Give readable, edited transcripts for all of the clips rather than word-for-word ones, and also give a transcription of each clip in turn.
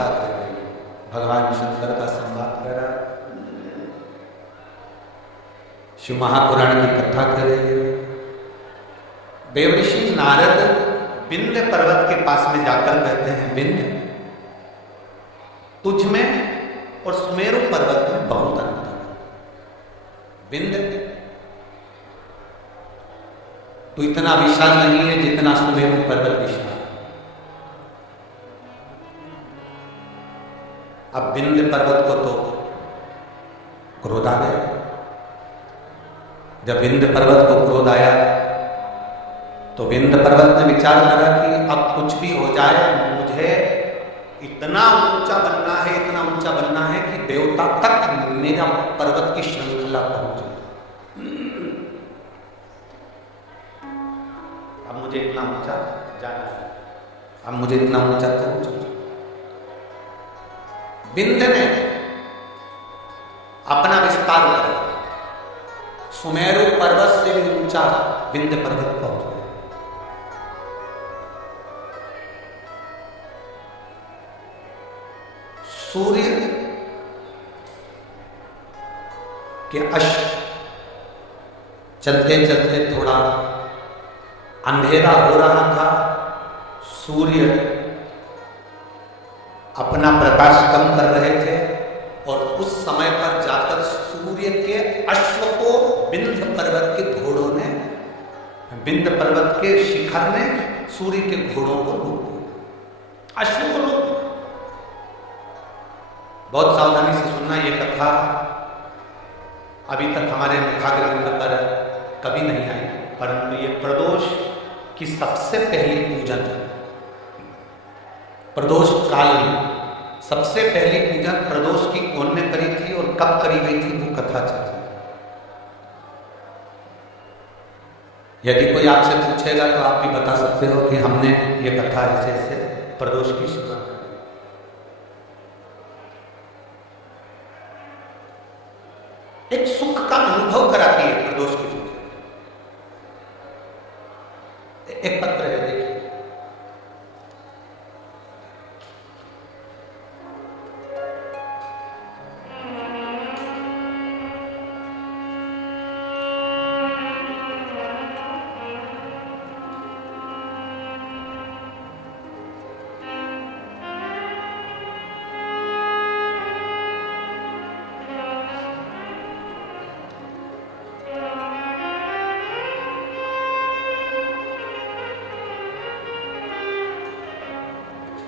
कथा कर रही है, भगवान शंकर का संवाद कर रहा है, शिव महापुराण की कथा कर रही है। देवऋषि नारद विंध्य पर्वत के पास में जाकर कहते हैं, विंध्य तुझ में और सुमेरु पर्वत में बहुत अंतर है। विंध्य तू इतना विशाल नहीं है जितना सुमेरु पर्वत विशाल। अब विंध्य पर्वत को तो क्रोध आ गया। जब विंध्य पर्वत को क्रोध आया तो विंध्य पर्वत ने विचार करा कि अब कुछ भी हो जाए, मुझे इतना ऊंचा बनना है, इतना ऊंचा बनना है कि देवता तक मेरा पर्वत की श्रृंखला पहुंचे। अब मुझे इतना ऊंचा जाना है, अब मुझे इतना ऊंचा पहुंचना। विंध्य ने अपना विस्तार किया, सुमेरु पर्वत से भी ऊंचा विंध्य पर्वत पहुंच गया। सूर्य के अश्व चलते चलते थोड़ा अंधेरा हो रहा था। सूर्य अपना प्रकाश कम कर रहे थे और उस समय पर जाकर सूर्य के अश्व को विंध्य पर्वत के घोड़ों ने, विंध्य पर्वत के शिखर ने सूर्य के घोड़ों को रोक दिया, अश्व को रोक दिया। बहुत सावधानी से सुनना, ये कथा अभी तक हमारे मुखाग्रंथ पर कभी नहीं आई, परंतु ये प्रदोष की सबसे पहली पूजन, प्रदोष काल में सबसे पहली पूजन प्रदोष की कौन ने करी थी और कब करी गई थी, वो कथा चल रही है। यदि कोई आपसे पूछेगा तो आप भी बता सकते हो कि हमने ये कथा ऐसे ऐसे प्रदोष की शुरुआत। एक सुख का अनुभव कराती है प्रदोष की पूजा। एक पत्र है, देखिए,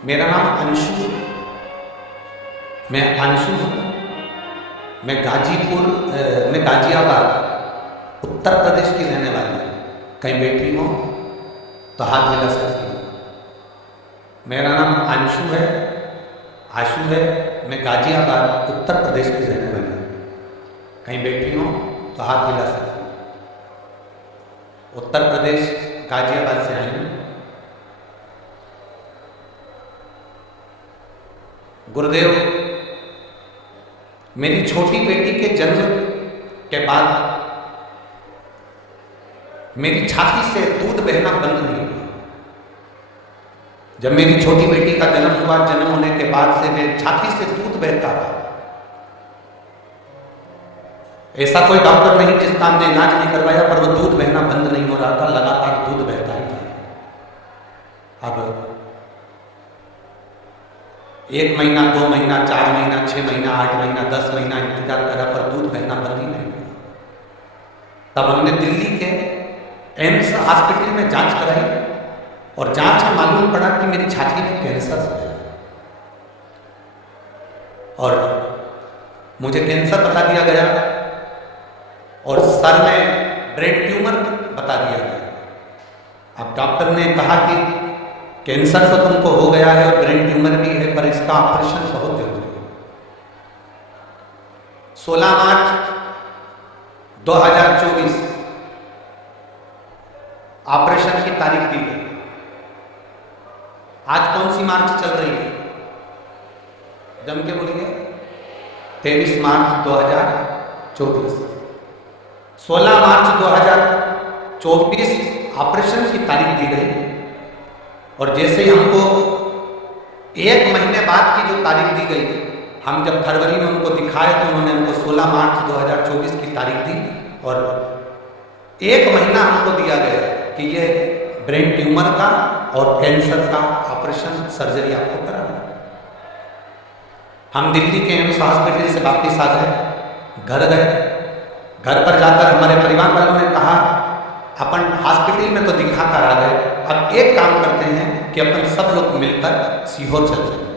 मेरा नाम अंशु है, मैं अंशु हूँ। मैं गाजियाबाद उत्तर प्रदेश की रहने वाली हूँ। कहीं बैठी हो तो हाथ हिला सकती हूँ। मेरा नाम अंशु है, आशु है। मैं गाजियाबाद उत्तर प्रदेश की रहने वाली हूँ। कहीं बैठी हो तो हाथ हिला सकती हूँ। उत्तर प्रदेश गाजियाबाद से आई हूँ। गुरुदेव, मेरी छोटी बेटी के जन्म के बाद मेरी छाती से दूध बहना बंद नहीं हुआ। जब मेरी छोटी बेटी का जन्म हुआ, जन्म होने के बाद से मेरी छाती से दूध बहता रहा। ऐसा कोई डॉक्टर नहीं जिसका हमने इलाज नहीं करवाया पर वो दूध बहना बंद नहीं हो रहा था, लगातार दूध बहता ही था। अब 1 महीना, 2 महीना, 4 महीना, 6 महीना, 8 महीना, 10 महीना इंतजार करा पर दूध बहना बंद ही नहीं हुआ। तब हमने दिल्ली के एम्स हॉस्पिटल में जांच कराई और जांच में मालूम पड़ा कि मेरी छाती में कैंसर है और मुझे कैंसर बता दिया गया और सर में ब्रेन ट्यूमर बता दिया गया। अब डॉक्टर ने कहा कि कैंसर तो तुमको हो गया है और ब्रेन ट्यूमर भी है, पर इसका ऑपरेशन बहुत जरूरी है। 16 मार्च 2024 ऑपरेशन की तारीख दी गई। आज कौन सी मार्च चल रही है? जम के बोलिए। 23 मार्च 2024। 16 मार्च 2024 ऑपरेशन की तारीख दी गई और जैसे ही हमको 1 महीने बाद की जो तारीख दी गई, हम जब फरवरी में उनको दिखाए तो उन्होंने हमको 16 मार्च 2024 की तारीख दी और 1 महीना हमको दिया गया कि ये ब्रेन ट्यूमर का और कैंसर का ऑपरेशन सर्जरी आपको कराना। हम दिल्ली के एम्स हॉस्पिटल से वापिस आ गए, घर गए। घर पर जाकर हमारे परिवार वालों ने कहा अपन हॉस्पिटल में तो दिखा कर आ गए, अब एक काम करते हैं कि अपन सब लोग मिलकर सीहोर चलते हैं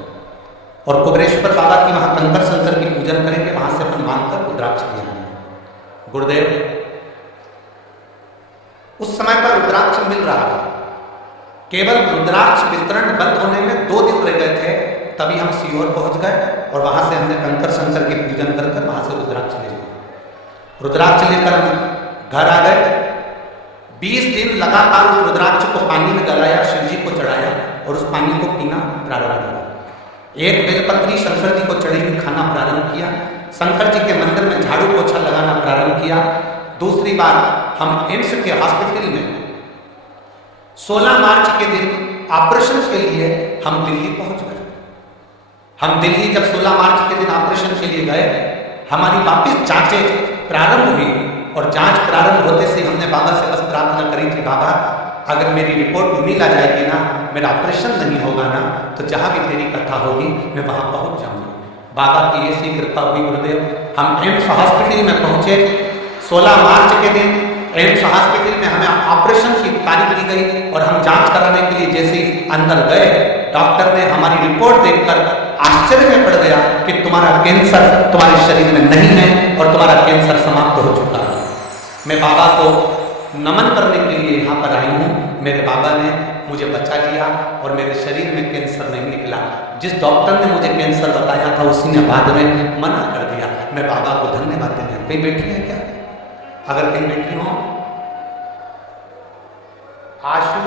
और कुबरेश्वर बाबा की वहाँ कंकर शंकर की पूजन करेंगे, वहाँ से अपन मांगकर रुद्राक्ष ले आएंगे। गुरुदेव, उस समय पर रुद्राक्ष मिल रहा था, केवल रुद्राक्ष वितरण बंद होने में 2 दिन रह गए थे, तभी हम सीहोर पहुंच गए और वहाँ से हमने कंकर शंकर की पूजन कर वहाँ से रुद्राक्ष ले लिया। रुद्राक्ष लेकर हम घर आ गए। 20 दिन लगातार उस रुद्राक्ष को पानी में गलाया, शिव जी को चढ़ाया और उस पानी को पीना प्रारंभ किया। एक बेलपत्री शंकर जी को चढ़ी हुई खाना प्रारंभ किया। शंकर जी के मंदिर में झाड़ू पोछा लगाना प्रारंभ किया। दूसरी बार हम एम्स के हॉस्पिटल में 16 मार्च के दिन ऑपरेशन के लिए हम दिल्ली पहुंच गए। हम दिल्ली जब 16 मार्च के दिन ऑपरेशन के लिए गए, हमारी वापिस जांचें प्रारंभ हुई और जांच प्रारंभ होते से हमने बाबा से बस प्रार्थना करी थी, बाबा अगर मेरी रिपोर्ट नील आ जाएगी ना, मेरा ऑपरेशन नहीं होगा ना, तो जहाँ भी तेरी कथा होगी मैं वहाँ पहुँच जाऊँगी। बाबा की ऐसी कृपा हुई गुरुदेव। हम एम्स हॉस्पिटल में पहुँचे 16 मार्च के दिन। एम्स हॉस्पिटल में हमें ऑपरेशन की तारीख दी गई और हम जांच कराने के लिए जैसे ही अंदर गए, डॉक्टर ने हमारी रिपोर्ट देखकर आश्चर्य में पड़ गया कि तुम्हारा कैंसर तुम्हारे शरीर में नहीं है और तुम्हारा कैंसर समाप्त हो चुका है। मैं बाबा को नमन करने के लिए यहाँ पर आई हूँ। मेरे बाबा ने मुझे बचा लिया और मेरे शरीर में कैंसर नहीं निकला। जिस डॉक्टर ने मुझे कैंसर बताया था उसी ने बाद में मना कर दिया। मैं बाबा को धन्यवाद देता हूँ। कहीं बैठी है क्या? अगर कहीं बैठी हो, आशु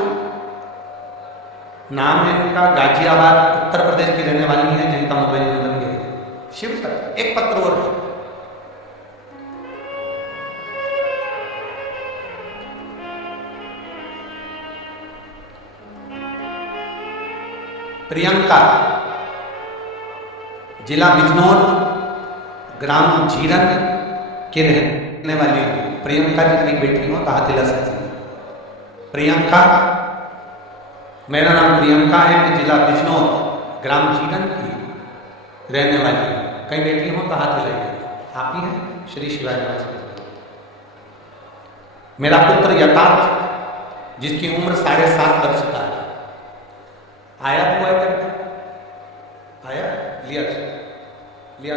नाम है उनका, गाजियाबाद उत्तर प्रदेश की रहने वाली है, जिनका मोबाइल नंबर ये है। शिव तक एक पत्र और है। प्रियंका, जिला बिजनौर, ग्राम झीरन के रहने वाली है। प्रियंका जी कहीं बैठी हो तो हाथ हिला सकती है। प्रियंका, मेरा नाम प्रियंका है, मैं जिला बिजनौर, ग्राम झीरन की रहने वाली है। कहीं बैठी हो तो हाथ हिलाइए। आप ही हैं? श्री शिवाय नमस्ते। मेरा पुत्र यथार्थ, जिसकी उम्र 7.5 वर्ष का है, आया तो आया करता आया लिया लिया लिया।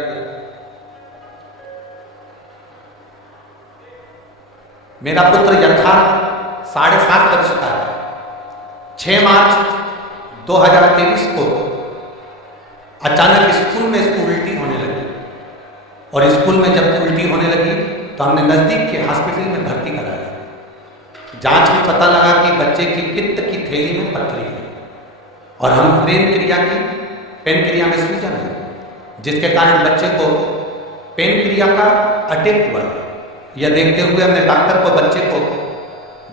मेरा पुत्र यथार्थ 7.5 वर्ष का है। 6 मार्च 2023 को अचानक स्कूल में इसको उल्टी होने लगी और स्कूल में जब उल्टी होने लगी तो हमने नजदीक के हॉस्पिटल में भर्ती कराया। जांच में पता लगा कि बच्चे की पित्त की थैली में पथरी है और हम पेनक्रिया में सूजन है, जिसके कारण बच्चे को पेनक्रिया का अटैक हुआ है। यह देखते हुए हमने डॉक्टर को बच्चे को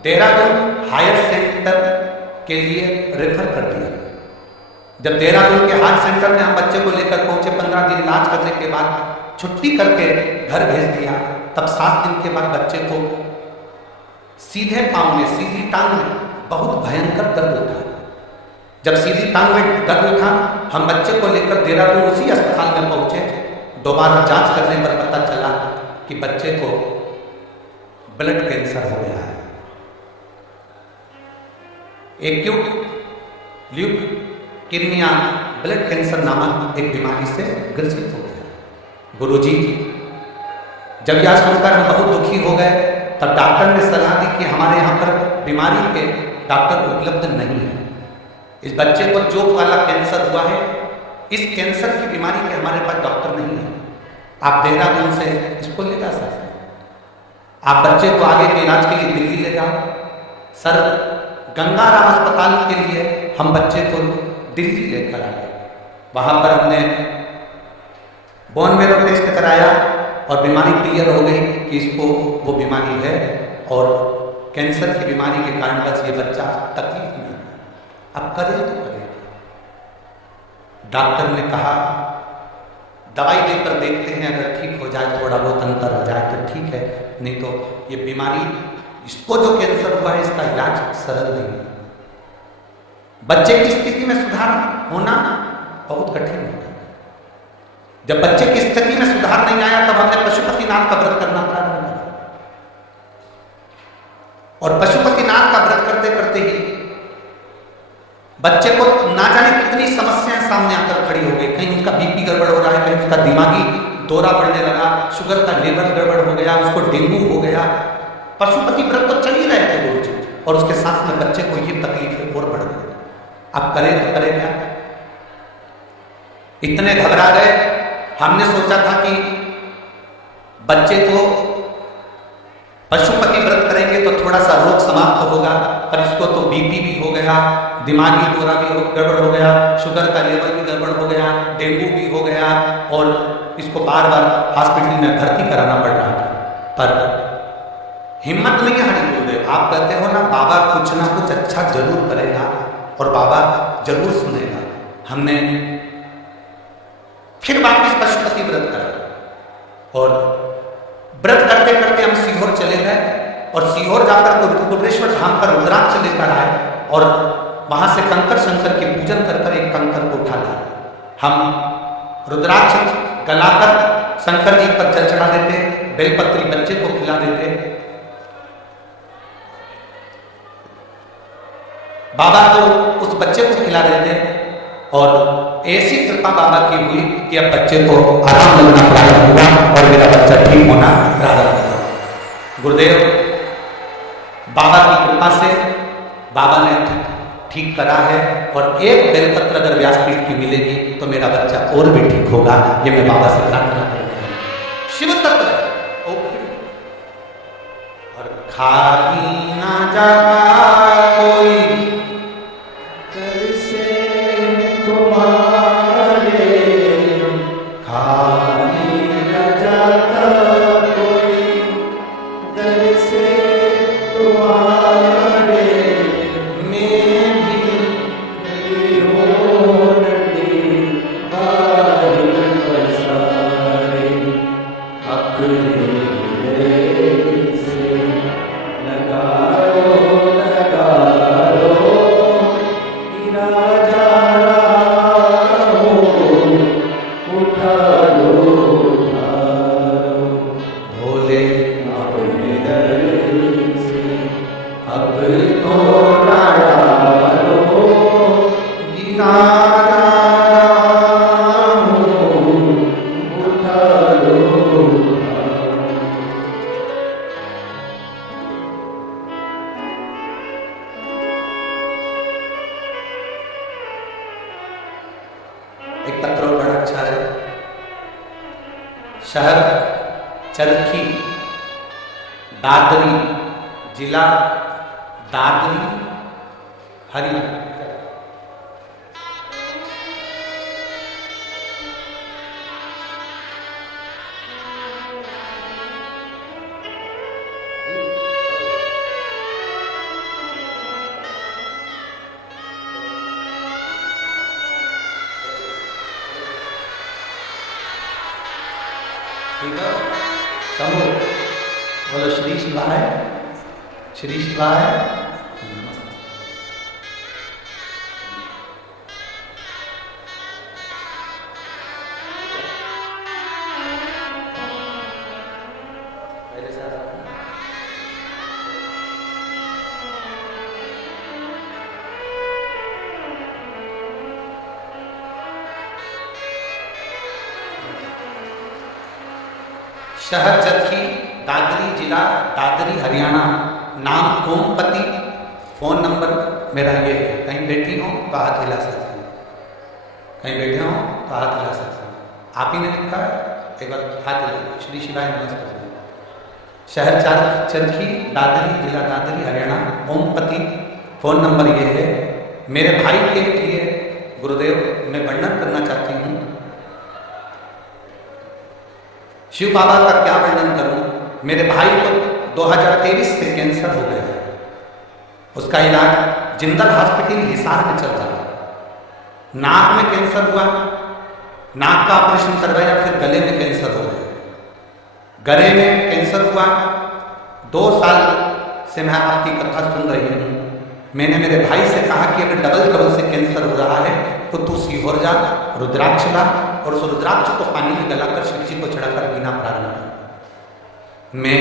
देहरादून हायर सेंटर के लिए रेफर कर दिया। जब देहरादून के हायर सेंटर में हम बच्चे को लेकर पहुंचे, 15 दिन इलाज करने के बाद छुट्टी करके घर भेज दिया। तब 7 दिन के बाद बच्चे को सीधे पांव में, सीधी टांग में बहुत भयंकर दर्द उठा। जब सीधी टांग में दर्द उठा, हम बच्चे को लेकर देहरादून उसी अस्पताल में पहुंचे। दोबारा जांच करने पर पता चला कि बच्चे को ब्लड कैंसर हो गया है। एक्यूट ल्यूकेमिया ब्लड कैंसर नामक एक बीमारी से ग्रसित हो गया। गुरुजी, जब यह सुनकर हम बहुत दुखी हो गए, तब डॉक्टर ने सलाह दी कि हमारे यहाँ पर बीमारी के डॉक्टर उपलब्ध नहीं है। इस बच्चे को जो वाला कैंसर हुआ है, इस कैंसर की बीमारी के हमारे पास डॉक्टर नहीं है। आप देहरादून से इसको ले जा सकते हैं। आप बच्चे को आगे के इलाज के लिए दिल्ली ले जाओ। सर, गंगाराम अस्पताल के लिए हम बच्चे को दिल्ली लेकर आ गए। वहाँ पर हमने बोन मैरो टेस्ट कराया और बीमारी क्लियर हो गई कि इसको वो बीमारी है और कैंसर की बीमारी के कारण बस ये बच्चा तकलीफ में। अब करे तो करे। डॉक्टर ने कहा दवाई देकर देखते हैं, अगर ठीक हो जाए, थोड़ा बहुत अंतर आ जाए तो ठीक है, नहीं तो ये बीमारी, इसको जो कैंसर हुआ है इसका इलाज सरल नहीं है। बच्चे की स्थिति में सुधार होना बहुत कठिन होगा। जब बच्चे की स्थिति में सुधार नहीं आया तब हमने पशुपतिनाथ का व्रत करना प्रारंभ किया, और पशुपतिनाथ का व्रत करते करते ही बच्चे को ना जाने कितनी समस्याएं सामने आकर खड़ी हो गई। कहीं उसका बीपी गड़बड़ हो रहा है, कहीं उसका दिमागी दौरा पड़ने लगा, शुगर का लेवल गड़बड़ हो गया, उसको डेंगू हो गया। पशुपति व्रत तो चल ही रहे थे गुरु जी, और उसके साथ में बच्चे को ये तकलीफें और बढ़ गई। अब करें तो करें क्या? इतने घबरा गए। हमने सोचा था कि बच्चे को पशुपति व्रत करेंगे तो थोड़ा सा रोग समाप्त होगा, पर इसको तो बीपी भी हो गया, दिमागी दौरा भी गड़बड़ हो गया, शुगर का लेवल भी गड़बड़ हो गया, डेंगू भी हो गया, और इसको बार बार हॉस्पिटल में भर्ती कराना पड़ रहा था। पर हिम्मत नहीं हारी गुरुदेव। आप कहते हो ना, बाबा कुछ ना कुछ अच्छा जरूर करेगा और बाबा जरूर सुनेगा। हमने फिर वापिस पशुपति व्रत करा, और व्रत करते करते हम सीहोर चले गए, और सीहोर जाकर कुबेरेश्वर धाम पर रुद्राक्ष लेकर आए, और वहां से कंकर शंकर की पूजन कर कर एक कंकर को उठा लाए। हम रुद्राक्ष गलाकर शंकर जी पर जल चढ़ा देते, बेलपत्री बच्चे को खिला देते। बाबा को उस बच्चे को खिला देते, और ऐसी कृपा बाबा की हुई कि अब बच्चे को आराम लगना प्रारंभ हुआ और मेरा बच्चा ठीक होना प्रारंभ हुआ। गुरुदेव बाबा की कृपा से बाबा ने ठीक करा है, और एक बेलपत्र अगर व्यासपीठ की मिलेगी तो मेरा बच्चा और भी ठीक होगा। ये मैं बाबा से प्रार्थना करता हूँ। शिव तत्व और खाली ना जा कोई शहर चरखी, दादरी, जिला दादरी, हरियाणा। ठीक है, समूह बोलो श्री शिवाय, श्री शिवाय। शहर चरखी, दादरी, जिला दादरी, हरियाणा। नाम ओमपति। फोन नंबर मेरा ये है। कहीं बैठी हो तो हाथ हिला सकते हैं, कहीं बैठे हो तो हाथ हिला सकते हैं। आप ही ने लिखा है, एक बार हाथ हिला। श्री शिवाय नमस्ते। शहर चरखी, दादरी, जिला दादरी, हरियाणा। ओमपति। फोन नंबर ये है। मेरे भाई के लिए गुरुदेव मैं वर्णन करना चाहती हूँ। शिव बाबा का क्या वर्णन करूं। मेरे भाई को 2023 से कैंसर हो गया है। उसका इलाज जिंदल हॉस्पिटल हिसार में चल रहा है। नाक में कैंसर हुआ, नाक का ऑपरेशन करवाया, फिर गले में कैंसर हो गया, गले में कैंसर हुआ। 2 साल से मैं आपकी कथा सुन रही हूँ। मैंने मेरे भाई से कहा कि अगर डबल से कैंसर हो रहा है तो तू सीहोर जा, रुद्राक्ष ला और उस रुद्राक्ष को पानी में गलाकर शिव जी को चढ़ाकर पीना प्रारंभ कर। मैं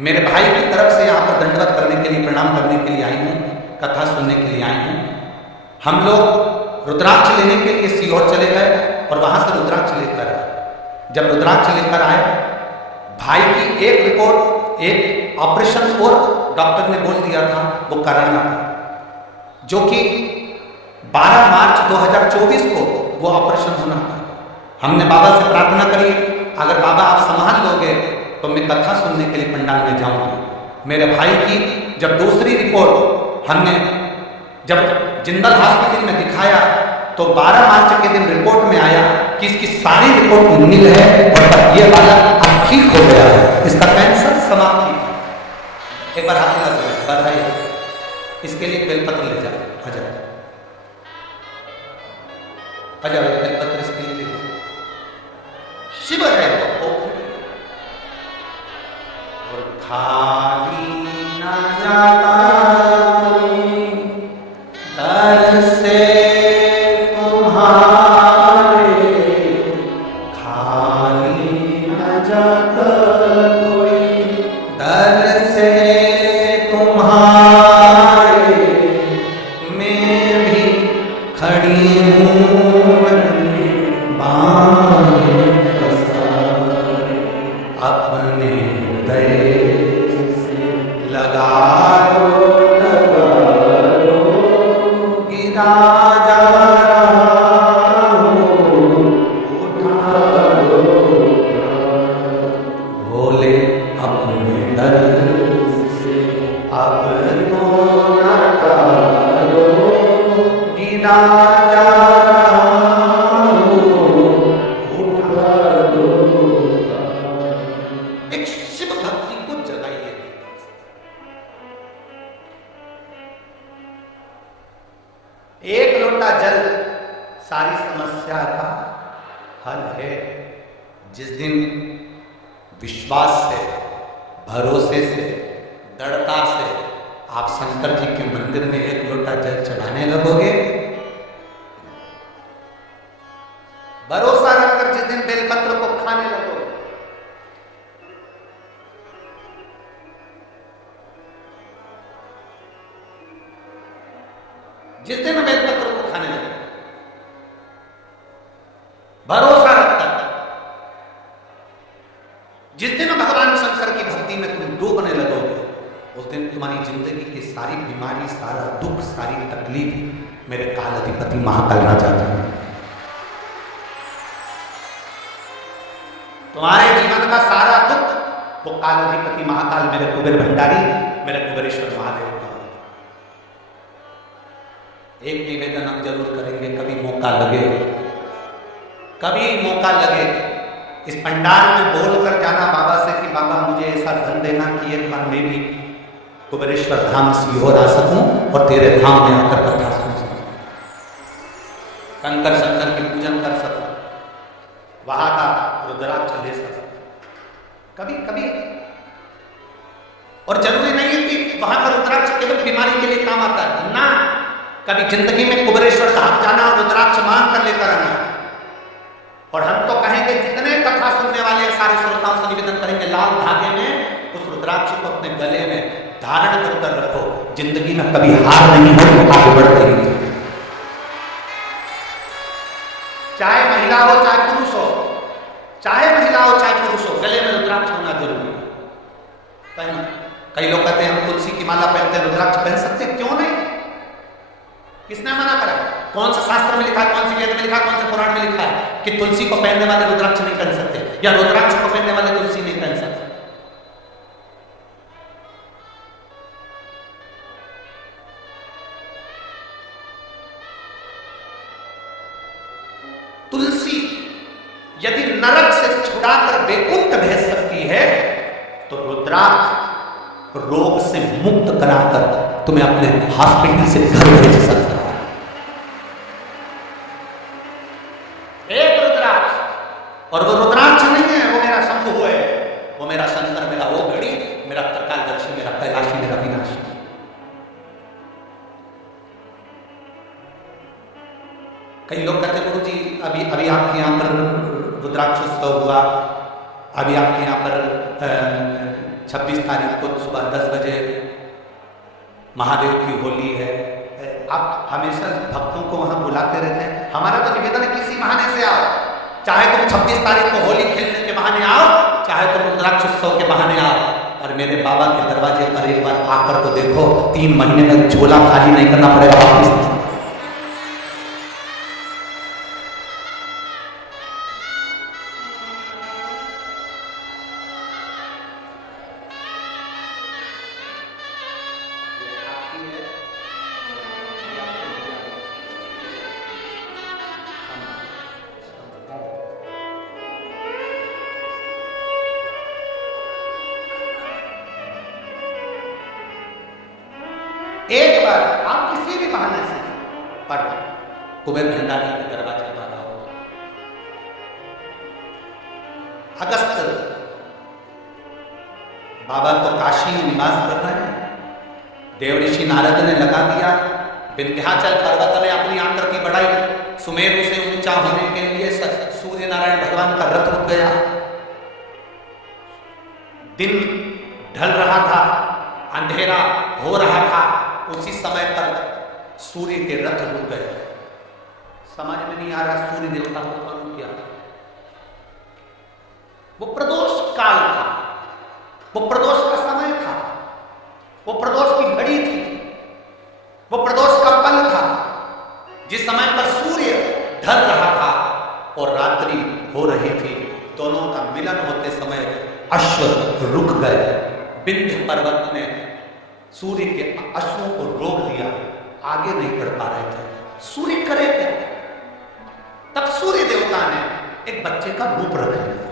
मेरे भाई की तरफ से यहाँ पर दंडवत करने के लिए, प्रणाम करने के लिए आई हूँ, कथा सुनने के लिए आई हूँ। हम लोग रुद्राक्ष लेने के लिए सीहोर चले गए और वहां से रुद्राक्ष लेकर आए। जब रुद्राक्ष लेकर आए, भाई की एक रिपोर्ट, एक ऑपरेशन और डॉक्टर ने बोल दिया था वो कराना था, जो कि 12 मार्च 2024 को वो ऑपरेशन होना था। हमने बाबा से प्रार्थना करी, अगर बाबा आप संभाल लोगे तो मैं कथा सुनने के लिए पंडाल में जाऊंगी। मेरे भाई की जब दूसरी रिपोर्ट हमने जब जिंदल हॉस्पिटल में दिखाया तो 12 मार्च के दिन रिपोर्ट में आया कि इसकी सारी रिपोर्ट नील है और ये वाला ठीक हो गया है, इसका कैंसर समाप्त है। एक बार हाथ लगा बधाई, इसके लिए बेलपत्र ले जाओ, आ जाओ बेलपत्र इसके लिए ले जाओ। शिव है और खाली न जाता दर से कई लोग कहते गुरु जी अभी अभी आपके यहाँ पर रुद्राक्षोत्सव हुआ, अभी आपके यहाँ पर 26 तारीख को सुबह 10 बजे महादेव की होली है। आप हमेशा भक्तों को वहां बुलाते रहते हैं। हमारा तो निवेदन है किसी बहाने से आओ, चाहे तुम 26 तारीख को होली खेलने के बहाने आओ, चाहे तुम रुद्राक्षोत्सव के बहाने आओ, और मेरे बाबा के दरवाजे पर एक बार आकर तो देखो, 3 महीने में झोला खाली नहीं करना पड़ेगा वापिस। एक बार आप किसी भी बहाने से पर कुबेर भंडारी के दरवाजे पर आओ। अगस्त बाबा तो काशी में निवास कर रहे हैं, देव ऋषि नारद ने लगा दिया, विंध्याचल पर्वत ने अपनी आकृति बढ़ाई, सुमेरु से ऊंचा होने के लिए सूर्य नारायण भगवान का रथ रुक गया, दिन ढल रहा था, अंधेरा हो रहा था, उसी समय पर सूर्य के रथ रुक गए। समझ में नहीं आ रहा सूर्य देवता को कौन किया। वो प्रदोष काल था, वो प्रदोष का समय था, वो प्रदोष की घड़ी थी, वो प्रदोष का पल था, जिस समय पर सूर्य ढल रहा था और रात्रि हो रही थी। दोनों का मिलन होते समय अश्व रुक गए। विंध्य पर्वत ने सूर्य के अश्वों को रोक दिया, आगे नहीं बढ़ पा रहे थे। सूर्य करे क्या? तब सूर्य देवता ने एक बच्चे का रूप रख लिया।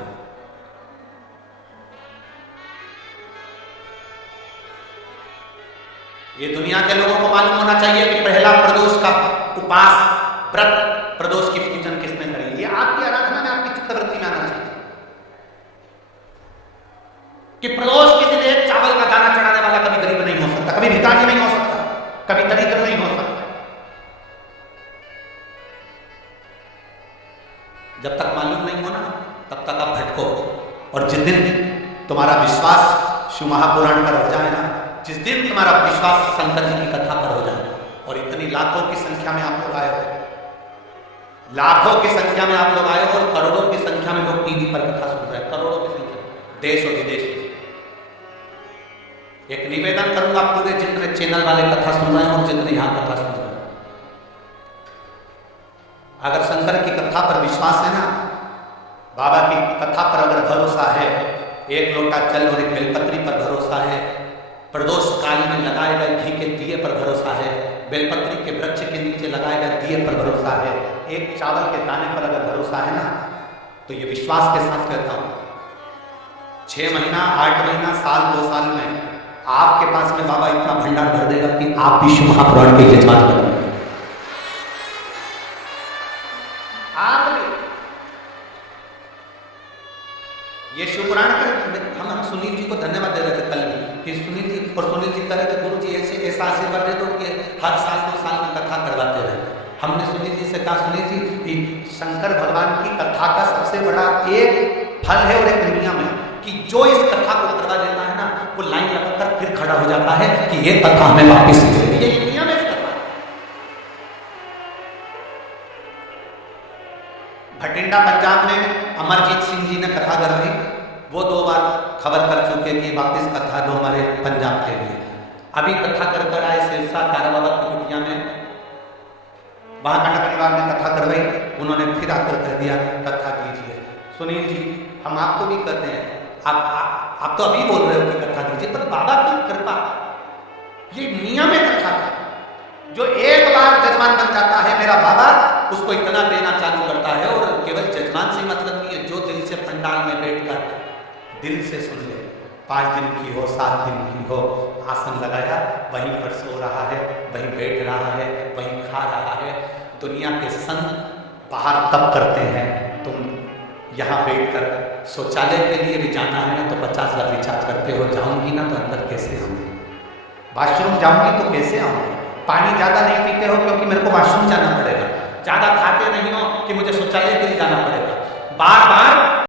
ये दुनिया के लोगों को मालूम होना चाहिए कि पहला प्रदोष का उपास व्रत, प्रदोष की पूजन किसने करी। ये आपकी आराधना में, आपकी चित्तवृत्ति में आना चाहिए कि प्रदोष के दिन एक चावल का दाना चढ़ाने वाला कभी गरीब नहीं हो सकता, कभी भिखारी नहीं हो सकता, कभी दरिद्र नहीं हो सकता। जब तक मालूम नहीं होना तब तक आप भटको। और जिस दिन तुम्हारा विश्वास शिव महापुराण पर हो जाए ना, जिस दिन तुम्हारा विश्वास शंकर जी की कथा पर हो जाए, और इतनी लाखों की संख्या में आप लोग आए हो, लाखों की संख्या में आप लोग आए हो, और करोड़ों की संख्या में लोग टीवी पर कथा सुन रहे हैं, करोड़ों की संख्या, देश और विदेश में। एक निवेदन करूंगा पूरे जितने चैनल वाले कथा सुन रहे हैं और जितने यहां कथा सुन रहे हैं, अगर शंकर की कथा पर विश्वास है ना, बाबा की कथा पर अगर भरोसा है, एक लोटा जल और एक बेलपत्री पर भरोसा है, प्रदोष काल में लगाए गए घी के दिए पर भरोसा है, बेलपत्री के वृक्ष के नीचे लगाए गए दिए पर भरोसा है, एक चावल के दाने पर अगर भरोसा है ना, तो ये विश्वास के साथ कहता हूं 6 महीना, 8 महीना, साल, 2 साल में आपके पास में बाबा इतना भंडार भर देगा कि आप भी शिव महापुराण के यजमान बनेंगे। ये शिवपुराण का हम सुनील जी को धन्यवाद दे रहे थे कल भी कि सुनील जी कह रहे थे गुरु जी ऐसा आशीर्वाद दे दो कि हर साल 2 साल में कथा करवाते रहे। हमने सुनील जी से कहा, सुनील जी कि शंकर भगवान की कथा का सबसे बड़ा एक फल है और एक दुनिया में कि जो इस कथा को करवा लेता है ना, वो लाइन लगाकर फिर खड़ा हो जाता है कि ये कथा हमें वापिस मिलेगी। ये दुनिया में कथा भटिंडा पंजाब में अमरजीत सिंह जी ने कथा करवाई, वो 2 बार खबर कर चुके कि वापिस कथा दो हमारे पंजाब के लिए। अभी कथा कर आए सिरसा तारा बाबा की कुटिया में, वहां कांटा परिवार ने कथा करवाई, उन्होंने फिर आकर कह दिया कथा कीजिए। सुनील जी हम आपको भी कहते हैं, आप तो अभी बोल रहे हो कि कथा दीजिए, पर बाबा की कृपा, ये नियम है कथा का। जो एक बार जजमान बन जाता है मेरा बाबा, उसको इतना देना चालू करता है। और केवल जजमान से मतलब नहीं है, जो दिल से पंडाल में बैठकर दिल से सुन ले, 5 दिन की हो, 7 दिन की हो, आसन लगाया, वहीं पर सो रहा है, वहीं बैठ रहा है, वहीं खा रहा है। दुनिया के संत बाहर तब करते हैं, तुम यहाँ बैठकर शौचालय के लिए भी जाना है ना तो 50 बार विचार करते हो, जाऊंगी ना तो अंदर कैसे आऊंगी, वाशरूम जाऊंगी तो कैसे आऊंगी, पानी ज्यादा नहीं पीते हो क्योंकि मेरे को वाशरूम जाना पड़ेगा, ज्यादा खाते नहीं हो कि मुझे शौचालय के लिए जाना पड़ेगा। बार बार